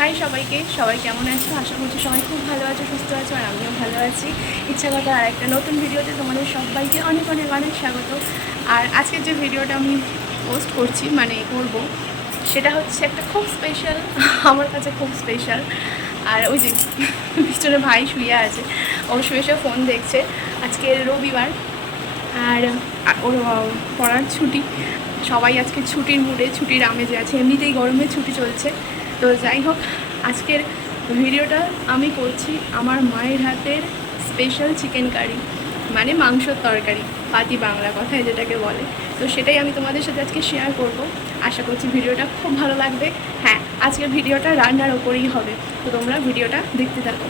High সবাইকে, সবাই কেমন আছো? আশা করছি সবাই খুব ভালো আছো, সুস্থ আছো, আর আমিও ভালো আছি। ইচ্ছা কথা আর একটা নতুন ভিডিওতে তোমাদের সবাইকে অনেক অনেক অনেক স্বাগত। আর আজকের যে ভিডিওটা আমি পোস্ট করছি করব, সেটা হচ্ছে একটা খুব স্পেশাল, আমার কাছে খুব স্পেশাল। আর ওই যে পিছনে ভাই শুয়ে আছে, ও শুয়ে শুয়ে ফোন দেখছে। আজকে রবিবার, আর ওর পড়ার ছুটি, সবাই আজকে ছুটির মুডে, ছুটির আমেজে আছে। এমনিতেই গরমের ছুটি চলছে। তো যাই হোক, আজকের ভিডিওটা আমি করছি আমার মায়ের হাতের স্পেশাল চিকেন কারি, মানে মাংসর তরকারি, পাতি বাংলা কথায় যেটাকে বলে। তো সেটাই আমি তোমাদের সাথে আজকে শেয়ার করব। আশা করছি ভিডিওটা খুব ভালো লাগবে। হ্যাঁ, আজকের ভিডিওটা রান্নার ওপরেই হবে, তো তোমরা ভিডিওটা দেখতে থাকো।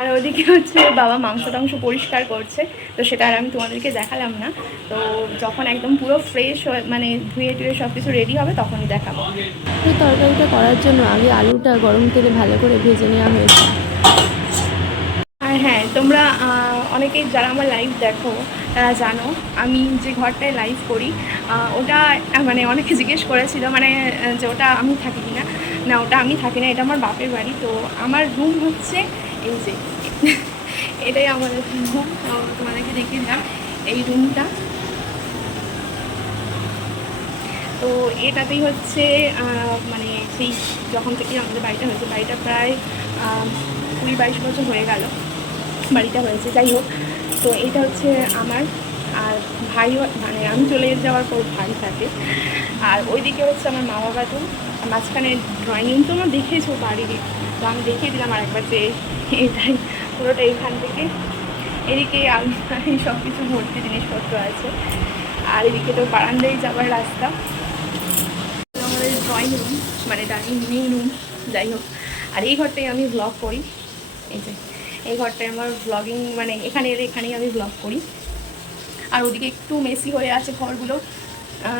আর ওদিকে হচ্ছে বাবা মাংস টাংস পরিষ্কার করছে, তো সেটা আর আমি তোমাদেরকে দেখালাম না। তো যখন একদম পুরো ফ্রেশ ধুয়ে টুয়ে সব কিছু রেডি হবে তখনই দেখাবো। এই তরকারিটা করার জন্য আগে আলুটা গরম তেলে ভালো করে ভেজে নেওয়া হয়েছে। আর হ্যাঁ, তোমরা অনেকেই যারা আমার লাইভ দেখো তারা জানো আমি যে ঘরটায় লাইভ করি, ওটা অনেকে জিজ্ঞেস করেছিল যে ওটা আমি থাকি কি না। না, ওটা আমি থাকি না, এটা আমার বাপের বাড়ি। তো আমার রুম হচ্ছে এই যে এটাই আমাদের রুম। তোমাদেরকে দেখিয়ে দিলাম এই রুমটা। তো এটাতেই হচ্ছে সেই যখন থেকে আমাদের বাড়িটা হয়েছে, বাড়িটা প্রায় 20-22 বছর হয়ে গেল বাড়িটা হয়েছে। যাই হোক, তো এটা হচ্ছে আমার, আর ভাইও আমি চলে যাওয়ার পর ভাই থাকে। আর ওইদিকে হচ্ছে আমার মা বাবা রুম, মাঝখানে ড্রয়িং রুম তো আমার দেখেছো বাড়ির। তো আমি দেখিয়ে দিলাম আরেকবার যে এটাই পুরোটা এখান থেকে এদিকে আলমারি সব কিছু ভর্তি জিনিসপত্র আছে। আর এদিকে তো বারান্দায় যাওয়ার রাস্তা। আমাদের ড্রয়িং রুম, ডাইনিং রুম, যাই হোক। আর এই ঘরটাই আমি ব্লগ করি। এই যে এই ঘরটায় আমার ব্লগিং, এখানেই আমি ব্লগ করি। আর ওদিকে একটু মেসি হয়ে আছে ঘরগুলো,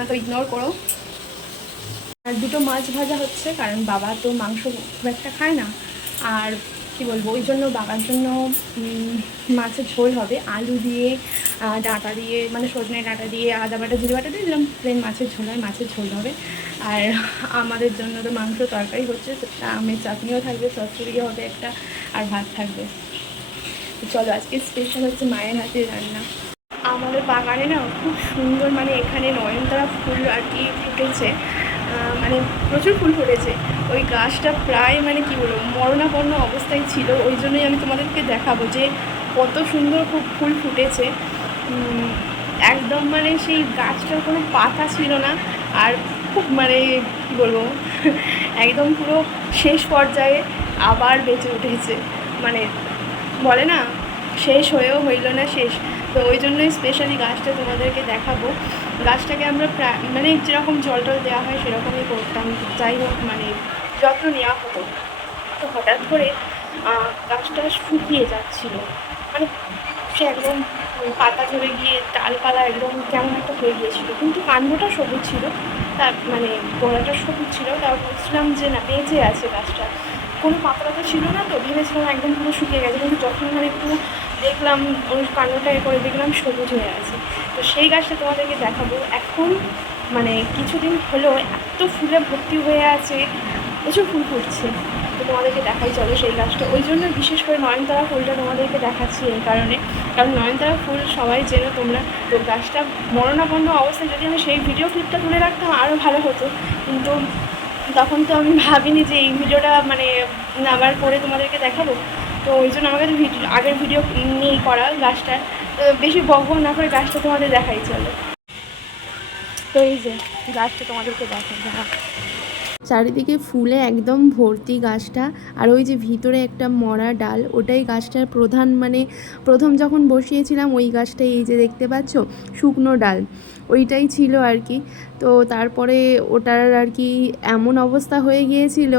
তো ইগনোর করো। আর দুটো মাছ ভাজা হচ্ছে, কারণ বাবা তো মাংস খুব একটা খায় না। আর কি বলবো, ওই জন্য বাবার জন্য মাছের ঝোল হবে আলু দিয়ে, ডাঁটা দিয়ে, সজনে ডাঁটা দিয়ে, আদা বাটা জিরে বাটা দিয়ে দিলাম, প্লেন মাছের ঝোল হয়, মাছের ঝোল হবে। আর আমাদের জন্য তো মাংস তরকারি হচ্ছে, আমের চাটনিও থাকবে, চচ্চড়িও হবে একটা, আর ভাত থাকবে। তো চলো, আজকে স্পেশাল হচ্ছে মায়ের হাতের রান্না। আমাদের বাগানে না খুব সুন্দর, এখানে নয়নতারা ফুল আর কি ফুটেছে, প্রচুর ফুল ফুটেছে। ওই গাছটা প্রায় কি বলবো, মরণাপন্ন অবস্থায় ছিল। ওই জন্যই আমি তোমাদেরকে দেখাবো যে কত সুন্দর খুব ফুল ফুটেছে। একদম সেই গাছটার কোনো পাতা ছিল না। আর খুব কী বলবো একদম পুরো শেষ পর্যায়ে আবার বেঁচে উঠেছে। বলে না, শেষ হয়েও হইল না শেষ। তো ওই জন্যই স্পেশালি গাছটা তোমাদেরকে দেখাবো। গাছটাকে আমরা প্রায় যেরকম জল টল দেওয়া হয় সেরকমই করতাম। যাই হোক, যত্ন নেওয়া হতো। তো হঠাৎ করে গাছটা শুকিয়ে যাচ্ছিলো, সে একদম পাতা ঝরে গিয়ে ডালপালা একদম কেমন একটা হয়ে গিয়েছিলো, কিন্তু কাণ্ডটা সবুজ ছিল, তার গোড়াটা সবুজ ছিল। তাও বলছিলাম যে না, বেঁচে আছে গাছটা, কোনো পাতা ছিল না। তো ভেবেছিলাম একদম পুরো শুকিয়ে গেছে, কিন্তু যখন একটু দেখলাম ওই কাণ্ডটা করে দেখলাম সবুজ হয়ে আছে। তো সেই গাছটা তোমাদেরকে দেখাবো। এখন কিছুদিন হলো এত ফুলে ভর্তি হয়ে আছে, প্রচুর ফুল ফুটছে। তো তোমাদেরকে দেখাই চলো সেই গাছটা। ওই জন্য বিশেষ করে নয়নতারা ফুলটা তোমাদেরকে দেখাচ্ছি এই কারণে, কারণ নয়নতারা ফুল সবাই চেনো তোমরা। তো গাছটা মরণাপন্ন অবস্থায়, যদি আমি সেই ভিডিও ক্লিপটা তুলে রাখতাম আরও ভালো হতো, কিন্তু তখন তো আমি ভাবিনি যে এই ভিডিওটা আবার করে তোমাদেরকে দেখাবো। তো ওই জন্য আমার কাছে আগের ভিডিও নিয়েই করা গাছটা। বেশি বকবক না করে গাছটা তোমাদের দেখাই চলো। তো এই যে গাছটা তোমাদেরকে দেখাই। চারিদিকে ফুলে একদম ভর্তি গাছটা। আর ওই যে ভিতরে একটা মরা ডাল, ওটাই গাছটার প্রধান, প্রথম যখন বসিয়েছিলাম ওই গাছটাই, এই যে দেখতে পাচ্ছ শুকনো ডাল, ওইটাই ছিল আর কি। তো তারপরে ওটার আর কি এমন অবস্থা হয়ে গিয়েছিল,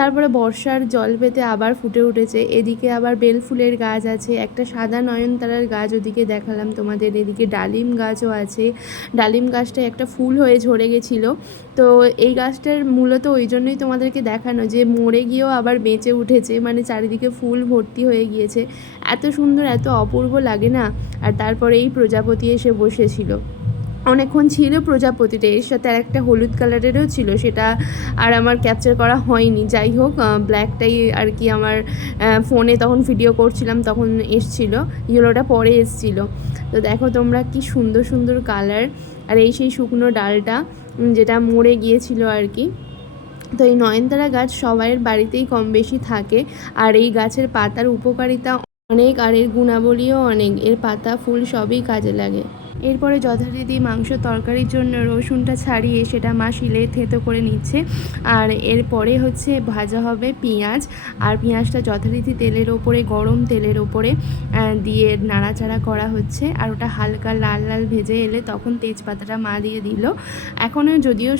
তারপরে বর্ষার জল পেতে আবার ফুটে উঠেছে। এদিকে আবার বেল ফুলের গাছ আছে, একটা সাদা নয়নতারার গাছ ওদিকে দেখালাম তোমাদের, এদিকে ডালিম গাছও আছে। ডালিম গাছটায় একটা ফুল হয়ে ঝরে গেছিলো। তো এই গাছটার মূলত ওই জন্যই তোমাদেরকে দেখানো, যে মরে গিয়েও আবার বেঁচে উঠেছে, চারিদিকে ফুল ভর্তি হয়ে গিয়েছে। এত সুন্দর, এত অপূর্ব লাগে না। আর তারপরে এই প্রজাপতি এসে বসেছিল। অনেকক্ষণ ছিল প্রজাপতিটা, এর সাথে আর একটা হলুদ কালারেরও ছিল, সেটা আর আমার ক্যাপচার করা হয়নি। যাই হোক, ব্ল্যাকটাই আর কি আমার ফোনে তখন ভিডিও করছিলাম তখন এসছিল, ইয়েলোটা পরে এসছিল। তো দেখো তোমরা কি সুন্দর সুন্দর কালার। আর এই সেই শুকনো ডালটা যেটা মরে গিয়েছিল আর কি। তো এই নয়নতারা গাছ সবাইয়ের বাড়িতেই কম বেশি থাকে, আর এই গাছের পাতার উপকারিতা অনেক, আর এর গুণাবলীও অনেক। এর পাতা ফুল সবই কাজে লাগে। এরপরে যথারীতি মাংস তরকারির জন্য রসুনটা ছাড়িয়ে সেটা মা শিলে থেতো করে নিচ্ছে। আর এরপরে হচ্ছে ভাজা হবে পেঁয়াজ, আর পেঁয়াজটা যথারীতি তেলের ওপরে, গরম তেলের ওপরে দিয়ে নাড়াচাড়া করা হচ্ছে। আর ওটা হালকা লাল লাল ভেজে এলে তখন তেজপাতাটা মা দিয়ে দিল। এখনও যদিও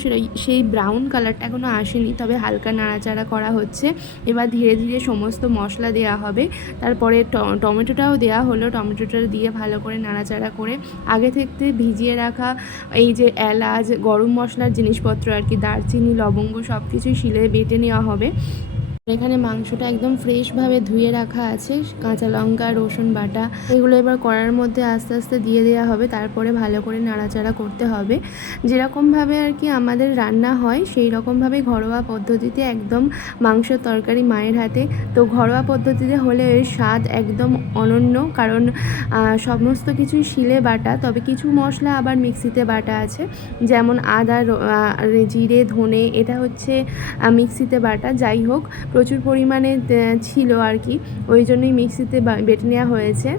সেই ব্রাউন কালারটা এখনও আসেনি, তবে হালকা নাড়াচাড়া করা হচ্ছে। এবার ধীরে ধীরে সমস্ত মশলা দেওয়া হবে। তারপরে টমেটোটাও দেওয়া হলো, টমেটোটা দিয়ে ভালো করে নাড়াচাড়া করে আগে থেকে ভিজিয়ে রাখা এই যে এলাচ, গরম মশলার জিনিসপত্র আর কি, দারচিনি, লবঙ্গ সব কিছুই শিলে বেটে নেওয়া হবে। এখানে মাংসটা একদম ফ্রেশভাবে ধুয়ে রাখা আছে, কাঁচা লঙ্কা, রসুন বাটা, এগুলো এবার কড়ার মধ্যে আস্তে আস্তে দিয়ে দেওয়া হবে। তারপরে ভালো করে নাড়াচাড়া করতে হবে। যেরকমভাবে আর কি আমাদের রান্না হয় সেই রকমভাবে ঘরোয়া পদ্ধতিতে একদম মাংস তরকারি মায়ের হাতে। তো ঘরোয়া পদ্ধতিতে হলে এর স্বাদ একদম অনন্য, কারণ সমস্ত কিছুই শিলে বাটা, তবে কিছু মশলা আবার মিক্সিতে বাটা আছে, যেমন আদা, জিরে, ধনে, এটা হচ্ছে মিক্সিতে বাটা। যাই হোক, প্রচুর পরিমাণে ছিল আর কি, ওই জন্যই মিক্সিতে বেটে নেওয়া হয়েছে।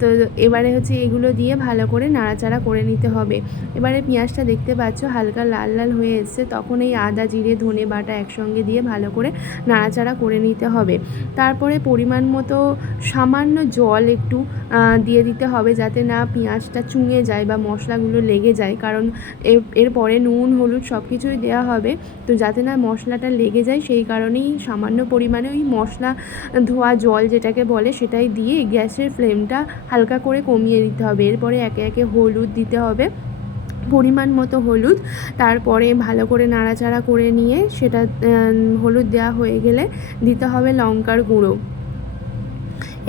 তো এবারে হচ্ছে এগুলো দিয়ে ভালো করে নাড়াচাড়া করে নিতে হবে। এবারে পেঁয়াজটা দেখতে পাচ্ছ হালকা লাল লাল হয়ে এসছে, তখন এই আদা, জিরে, ধনে বাটা একসঙ্গে দিয়ে ভালো করে নাড়াচাড়া করে নিতে হবে। তারপরে পরিমাণ মতো সামান্য জল একটু দিয়ে দিতে হবে, যাতে না পেঁয়াজটা চুঙে যায় বা মশলাগুলো লেগে যায়, কারণ এরপরে নুন, হলুদ সব কিছুই দেওয়া হবে। তো যাতে না মশলাটা লেগে যায় সেই কারণেই সামান্য পরিমাণে ওই মশলা ধোয়া জল যেটাকে বলে সেটাই দিয়ে গ্যাসের ফ্লেমটা হালকা করে কমিয়ে দিতে হবে। এরপরে একে একে হলুদ দিতে হবে, পরিমাণ মতো হলুদ। তারপরে ভালো করে নাড়াচাড়া করে নিয়ে সেটা হলুদ দেওয়া হয়ে গেলে দিতে হবে লঙ্কার গুঁড়ো।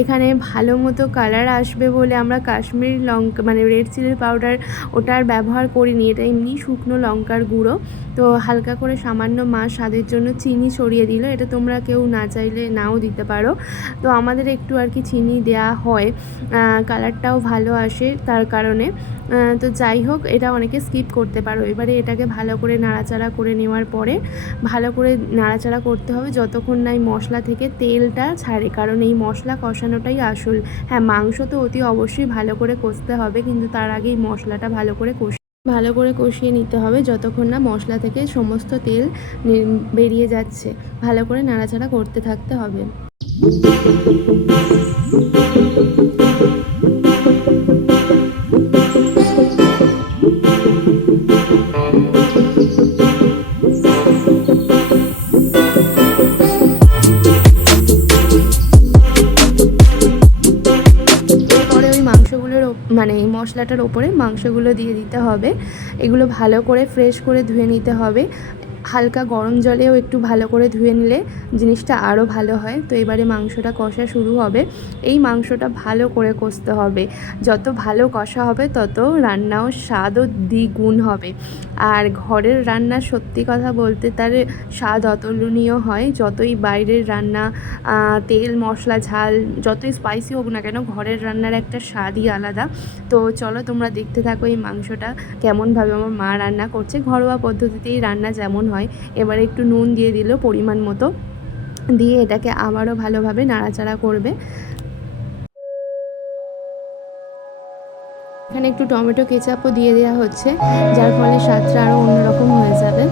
এখানে ভালো মতো কালার আসবে বলে আমরা কাশ্মীরি লঙ্কা মানে রেড চিলি পাউডার ওটার ব্যবহার করিনি, এটা এমনি শুকনো লঙ্কার গুঁড়ো। তো হালকা করে সামান্য মা স্বাদের জন্য চিনি ছড়িয়ে দিল, এটা তোমরা কেউ না চাইলে নাও দিতে পারো। তো আমাদের একটু আর কি চিনি দেয়া হয়, কালারটাও ভালো আসে তার কারণে। তো যাই হোক, এটা অনেকে স্কিপ করতে পারো। এবারে এটাকে ভালো করে নাড়াচাড়া করে নেওয়ার পরে ভালো করে নাড়াচাড়া করতে হবে যতক্ষণ না এই মশলা থেকে তেলটা ছাড়ে, কারণ এই মশলা কষানোটাই আসল। হ্যাঁ, মাংস তো অতি অবশ্যই ভালো করে কষতে হবে, কিন্তু তার আগেই মশলাটা ভালো করে কষিয়ে নিতে হবে যতক্ষণ না মশলা থেকে সমস্ত তেল বেরিয়ে যাচ্ছে। ভালো করে নাড়াচাড়া করতে থাকতে হবে। মানে এই মশলাটার ওপরে মাংসগুলো দিয়ে দিতে হবে। এগুলো ভালো করে ফ্রেশ করে ধুয়ে নিতে হবে। হালকা গরম জলেও একটু ভালো করে ধুয়ে নিলে জিনিসটা আরও ভালো হয়। তো এবারে মাংসটা কষা শুরু হবে। এই মাংসটা ভালো করে কষতে হবে, যত ভালো কষা হবে তত রান্নাও স্বাদও দ্বিগুণ হবে। আর ঘরের রান্না সত্যি কথা বলতে তার স্বাদ অতুলনীয় হয়। যতই বাইরের রান্না তেল মশলা ঝাল যতই স্পাইসি হোক না কেন, ঘরের রান্নার একটা স্বাদই আলাদা। তো চলো তোমরা দেখতে থাকো এই মাংসটা কেমনভাবে আমার মা রান্না করছে, ঘরোয়া পদ্ধতিতেই রান্না যেমন হয়। এবারে একটু নুন দিয়ে দিল পরিমাণ মতো, দিয়ে এটাকে আবারও ভালোভাবে নাড়াচাড়া করবে। এখানে একটু টমেটো কেচাপও দিয়ে দেওয়া হচ্ছে, যার ফলে স্বাদটা আরও অন্যরকম হয়ে যাবে।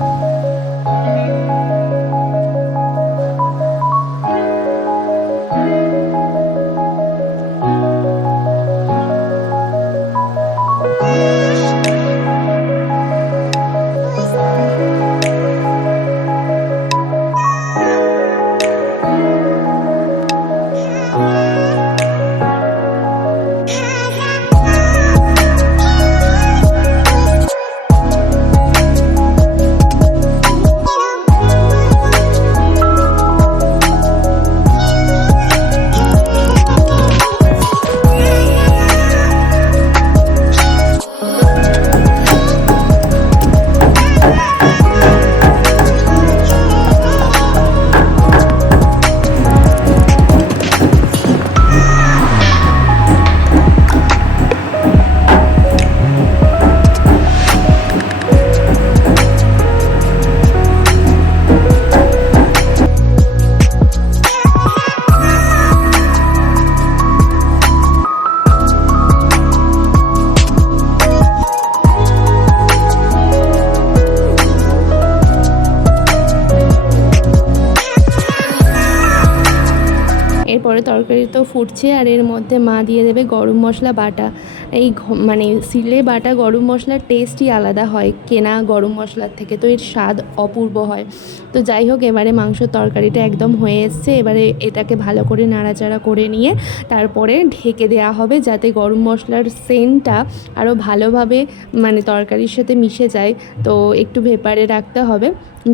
এরপরে তরকারি তো ফুটছে, আর এর মধ্যে মা দিয়ে দেবে গরম মশলা বাটা। এই মানে সিলে বাটা গরম মশলার টেস্টই আলাদা হয় কেনা গরম মশলার থেকে, তো এর স্বাদ অপূর্ব হয়। তো যাই হোক, এবারে মাংসর তরকারিটা একদম হয়ে এসছে। এবারে এটাকে ভালো করে নাড়াচাড়া করে নিয়ে তারপরে ঢেকে দেওয়া হবে, যাতে গরম মশলার সেন্টটা আরও ভালোভাবে মানে তরকারির সাথে মিশে যায়। তো একটু ভেপারে রাখতে হবে।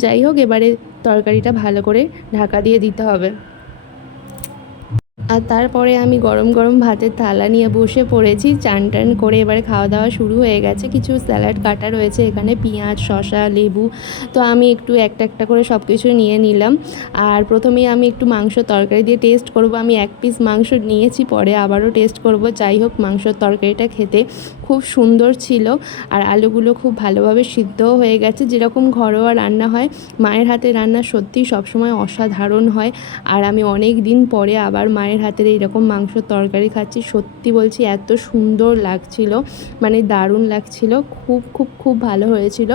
যাই হোক, এবারে তরকারিটা ভালো করে ঢাকা দিয়ে দিতে হবে। আর তারপরে আমি গরম গরম ভাতের থালা নিয়ে বসে পড়েছি, চান টান করে এবারে খাওয়া দাওয়া শুরু হয়ে গেছে। কিছু স্যালাড কাটা রয়েছে এখানে, পেঁয়াজ, শসা, লেবু। তো আমি একটু একটা একটা করে সব কিছু নিয়ে নিলাম। আর প্রথমেই আমি একটু মাংস তরকারি দিয়ে টেস্ট করব। আমি এক পিস মাংস নিয়েছি, পরে আবারও টেস্ট করব। যাই হোক, মাংসর তরকারিটা খেতে খুব সুন্দর ছিল, আর আলুগুলো খুব ভালোভাবে সিদ্ধও হয়ে গেছে। যেরকম ঘরোয়া রান্না হয়, মায়ের হাতের রান্না সত্যিই সবসময় অসাধারণ হয়। আর আমি অনেক দিন পরে আবার মায়ের হাতের এইরকম মাংসর তরকারি খাচ্ছি। সত্যি বলছি, এত সুন্দর লাগছিল, মানে দারুণ লাগছিল। খুব খুব খুব ভালো হয়েছিল।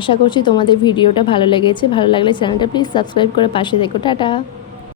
আশা করছি তোমাদের ভিডিওটা ভালো লেগেছে। ভালো লাগলে চ্যানেলটা প্লিজ সাবস্ক্রাইব করে পাশে দেখো। টাটা।